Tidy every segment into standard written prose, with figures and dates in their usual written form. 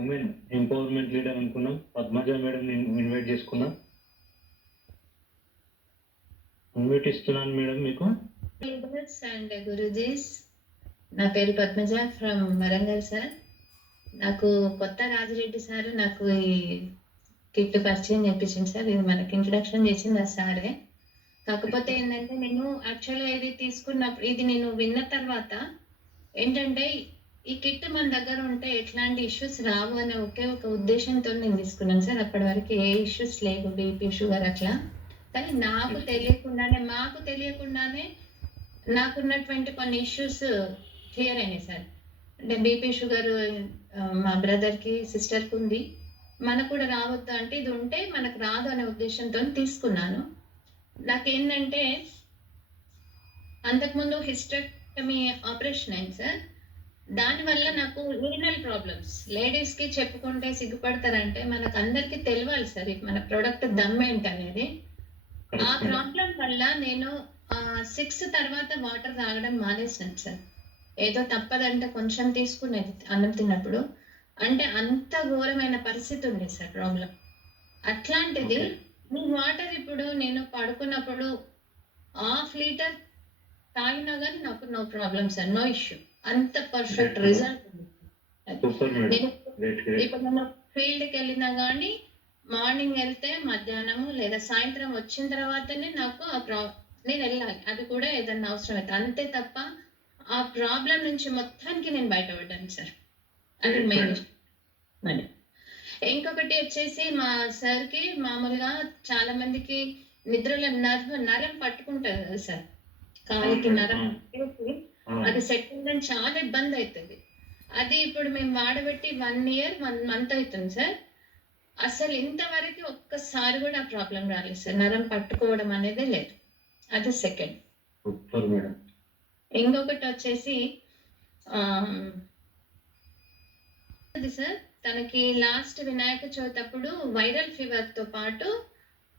Women empowerment leader అనుకున్నాం. Padmaja madam invite చేసుకున్నాం. Invite ఇస్తున్నాను మేడం మీకు. అండ్ గురుజీస్, నా పేరు పద్మజ ఫ్రమ్ వరంగల్ సార్. నాకు కొత్త రాజిరెడ్డి సార్ నాకు ఈ కిట్ పరిచయం చేయించింది సార్. ఇది మనకి ఇంట్రడక్షన్ చేసింది ఆ సారే. కాకపోతే ఏంటంటే నేను యాక్చువల్గా ఇది తీసుకున్నప్పుడు ఇది నేను విన్న తర్వాత ఏంటంటే ఈ కిట్ మన దగ్గర ఉంటే ఎట్లాంటి ఇష్యూస్ రావు అనే ఒకే ఒక ఉద్దేశంతో నేను తీసుకున్నాను సార్. అప్పటి వరకు ఏ ఇష్యూస్ లేవు, బీపీ షుగర్ అట్లా. కానీ మాకు తెలియకుండానే నాకున్నటువంటి కొన్ని ఇష్యూస్ క్లియర్ అయినాయి సార్. అంటే బీపీ షుగర్ మా బ్రదర్కి సిస్టర్కి ఉంది, మనకు కూడా రావద్దు అంటే ఇది ఉంటే మనకు రాదు అనే ఉద్దేశంతో తీసుకున్నాను. నాకేంటంటే అంతకుముందు హిస్టెక్టమీ ఆపరేషన్ అయింది సార్. దానివల్ల నాకు రీనల్ ప్రాబ్లమ్స్, లేడీస్కి చెప్పుకుంటే సిగ్గుపడతారంటే మనకు అందరికీ తెలియాలి సార్ మన ప్రోడక్ట్ దమ్ ఏంటి అనేది. ఆ ప్రాబ్లం వల్ల నేను 6 తర్వాత వాటర్ తాగడం మానేసినాను సార్. ఏదో తప్పదంటే కొంచెం తీసుకునేది అన్నం తిన్నప్పుడు. అంటే అంత ఘోరమైన పరిస్థితి ఉండేది సార్ ప్రాబ్లం. అట్లాంటిది వాటర్ ఇప్పుడు నేను పడుకున్నప్పుడు 1/2 లీటర్ తాగినా కానీ నాకు no problem sir, no issue. అంత పర్ఫెక్ట్ రిజల్ట్ ఉంది. నేను ఇప్పుడు మనం ఫీల్డ్కి వెళ్ళినా కానీ మార్నింగ్ వెళ్తే మధ్యాహ్నము లేదా సాయంత్రం వచ్చిన తర్వాతనే నాకు నేను వెళ్ళాలి, అది కూడా ఏదన్నా అవసరం అయితే, అంతే తప్ప ఆ ప్రాబ్లం నుంచి మొత్తానికి నేను బయటపడ్డాను సార్. అది మెయిన్ ఇష్యూ. ఇంకొకటి వచ్చేసి మా సార్కి మామూలుగా చాలా మందికి నిద్రలో నరం పట్టుకుంటారు కదా సార్, కాలికి నరం, అది సెట్ అవ్వడం చాలా ఇబ్బంది అవుతుంది. అది ఇప్పుడు మేము వాడబెట్టి 1 year 1 month అవుతుంది సార్. అసలు ఇంతవరకు ఒక్కసారి కూడా ఆ ప్రాబ్లం రాలేదు సార్, నరం పట్టుకోవడం అనేది లేదు. అది సెకండ్. ఇంకొకటి వచ్చేసి సార్ తనకి లాస్ట్ వినాయక చవితి అప్పుడు వైరల్ ఫీవర్ తో పాటు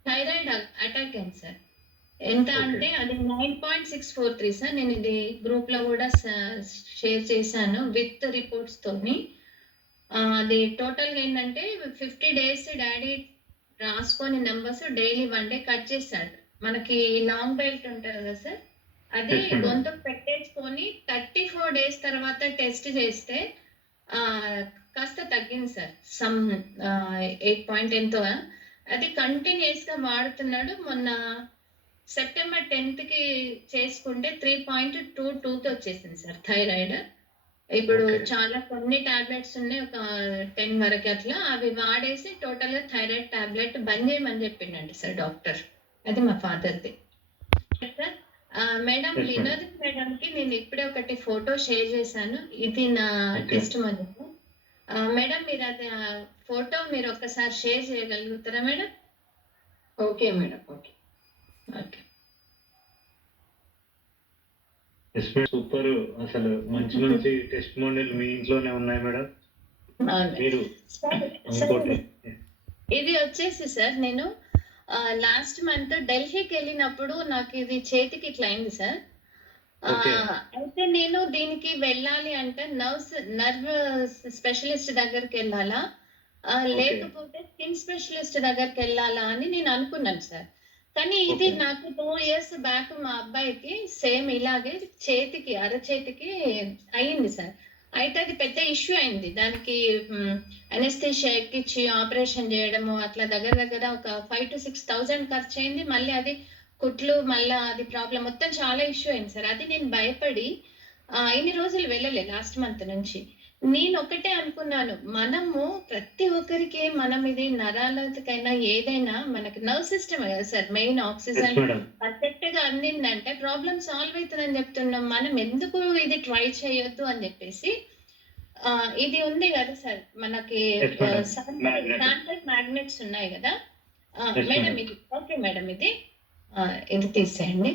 థైరాయిడ్ అటాక్ అయింది సార్. ఎంత అంటే అది 9.643 సార్. నేను ఇది గ్రూప్ లో కూడా షేర్ చేశాను విత్ రిపోర్ట్స్ తోని. అది టోటల్ గా ఏంటంటే 50 days డాడీ రాసుకొని నెంబర్స్ డైలీ 1 day కట్ చేశాడు. మనకి లాంగ్ బెల్ట్ ఉంటుంది కదా సార్, అది గొంతు పెట్టేసుకొని 34 days తర్వాత టెస్ట్ చేస్తే కాస్త తగ్గింది సార్. సమ్ 8 ఎంతో. అది కంటిన్యూస్ గా వాడుతున్నాడు. మొన్న September 10th చేసుకుంటే 3.22కి వచ్చేసింది సార్ థైరాయిడ్. ఇప్పుడు చాలా కొన్ని టాబ్లెట్స్ ఉన్నాయి, ఒక 10 వరకు అట్లా. అవి వాడేసి టోటల్ గా థైరాయిడ్ టాబ్లెట్ బంద్ చేయమని చెప్పిండండి సార్ డాక్టర్. అది మా ఫాదర్ది. మేడం వినోద్ మేడంకి నేను ఇప్పుడే ఒకటి ఫోటో షేర్ చేశాను, ఇది నా టెస్ట్ మనీ. మేడం మీరు అది ఫోటో మీరు ఒక్కసారి షేర్ చేయగలుగుతారా madam? Okay madam, okay okay. Super. అసలు మంచి మంచి టెస్ట్ మోడల్ మీ ఇంట్లోనే ఉన్నాయి మేడం. మీరు ఇది వచ్చేసి సార్ నేను లాస్ట్ మంత్ ఢిల్లీకి వెళ్ళినప్పుడు నాకు ఇది చేతికి ఇట్లా అయింది సార్. అయితే నేను దీనికి వెళ్ళాలి అంటే నర్వ్ స్పెషలిస్ట్ దగ్గరికి వెళ్ళాలా లేకపోతే స్కిన్ స్పెషలిస్ట్ దగ్గరికి వెళ్ళాలా అని నేను అనుకున్నాను సార్. కానీ ఇది నాకు 2 years బ్యాక్ మా అబ్బాయికి సేమ్ ఇలాగే చేతికి అరచేతికి అయింది సార్. అయితే అది పెద్ద ఇష్యూ అయింది. దానికి అనెస్థీషియా ఎక్కించి ఆపరేషన్ చేయడము అట్లా దగ్గర ఒక 5,000 to 6,000 ఖర్చు అయింది. మళ్ళీ అది కుట్లు, మళ్ళీ అది ప్రాబ్లం మొత్తం చాలా ఇష్యూ అయింది సార్. అది నేను భయపడి ఇన్ని రోజులు వెళ్ళలే లాస్ట్ మంత్ నుంచి. నేను ఒకటే అనుకున్నాను, మనము ప్రతి ఒక్కరికి మనం ఇది నరాలకైనా ఏదైనా మనకి నర్వ్ సిస్టమ్ కదా సార్ మెయిన్. ఆక్సిజన్ పర్ఫెక్ట్ గా అందిందంటే ప్రాబ్లం సాల్వ్ అవుతుందని చెప్తున్నాం. మనం ఎందుకు ఇది ట్రై చేయొద్దు అని చెప్పేసి ఇది ఉంది కదా సార్ మనకి శాంపల్ మ్యాగ్నెట్స్ ఉన్నాయి కదా మేడం. ఇది ఓకే మేడం, ఇది తీసేయండి.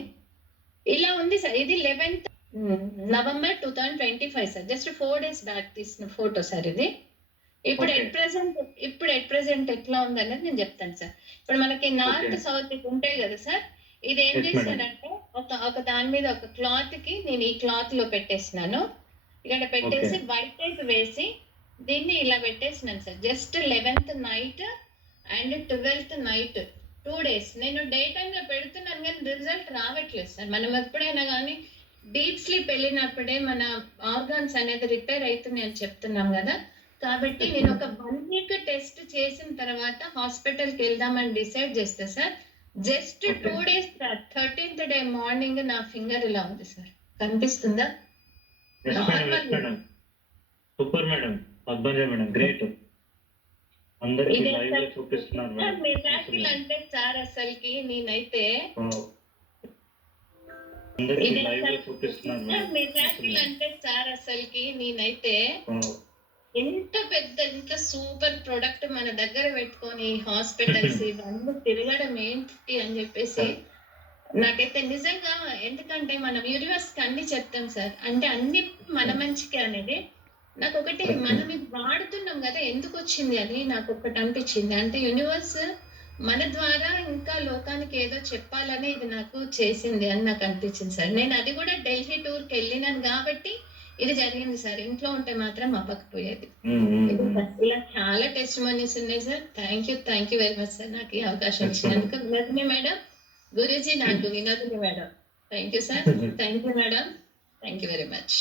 ఇలా ఉంది సార్. ఇది 11th November 2025 sir. Just 4 days back తీసిన ఫోటో సార్ ఇది. ఇప్పుడు ఎట్ ప్రెసెంట్ ఎట్లా ఉంది అనేది నేను చెప్తాను సార్. ఇప్పుడు మనకి నార్త్ సౌత్ ఉంటాయి కదా సార్. ఇది ఏం చేశానంటే ఒక దాని మీద ఒక క్లాత్ కి నేను ఈ క్లాత్ లో పెట్టేసినాను. ఇక్కడ పెట్టేసి వైట్ టేప్ వేసి దీన్ని ఇలా పెట్టేసినాను sir. Just 11th night and 12th night 2 days నేను డే టైంలో పెడుతున్నాను కానీ రిజల్ట్ రావట్లేదు సార్. మనం ఎప్పుడైనా కానీ డీప్ స్లీప్ వెళ్ళినప్పుడే మన ఆర్గాన్స్ అనేది రిపేర్ అవుతుంది అని చెప్తున్నాం కదా. కాబట్టి నేను ఒక 1 వీక్ టెస్ట్ చేసిన తర్వాత హాస్పిటల్కి వెళ్దామని డిసైడ్ చేస్తే sir, just 2 days sir, 13th day morning నా ఫింగర్ ఇలా ఉంది సార్. కనిపిస్తుందా? Super madam, Padmaja madam, great. అందరికి లైవ్ లో చూపిస్తున్నారు మేడం. మిరాకిల్ అంటే సార్ అసలుకి నేనైతే అందరికి లైవ్ లో చూపిస్తున్నారు మేడం. మిరాకిల్ అంటే సార్ అసలుకి నేనైతే ఎంత పెద్ద ఇంత సూపర్ ప్రొడక్ట్ మన దగ్గర పెట్టుకొని హాస్పిటల్స్ ఇవన్నీ తిరగడం ఏంటి అని చెప్పేసి నాకైతే నిజంగా, ఎందుకంటే మనం యూనివర్స్ కి అన్ని చెప్తాం సార్, అంటే అన్ని మన మంచికే అనేది. నాకు ఒకటి, మనం ఇది వాడుతున్నాం కదా, ఎందుకు వచ్చింది అని నాకు ఒకటి అనిపించింది. అంటే యూనివర్స్ మన ద్వారా ఇంకా లోకానికి ఏదో చెప్పాలని ఇది నాకు చేసింది అని నాకు అనిపించింది సార్. నేను అది కూడా ఢిల్లీ టూర్ కి వెళ్ళినాను కాబట్టి ఇది జరిగింది సార్. ఇంట్లో ఉంటే మాత్రం అవ్వకపోయేది. ఇలా చాలా టెస్ట్ మనీస్ ఉన్నాయి sir. Thank you very much sir, నాకు ఈ అవకాశం ఇచ్చినందుకు. వినోదిని మేడం, గురూజీ నాకు Vinodini madam. Thank you sir, thank you madam, thank you very much.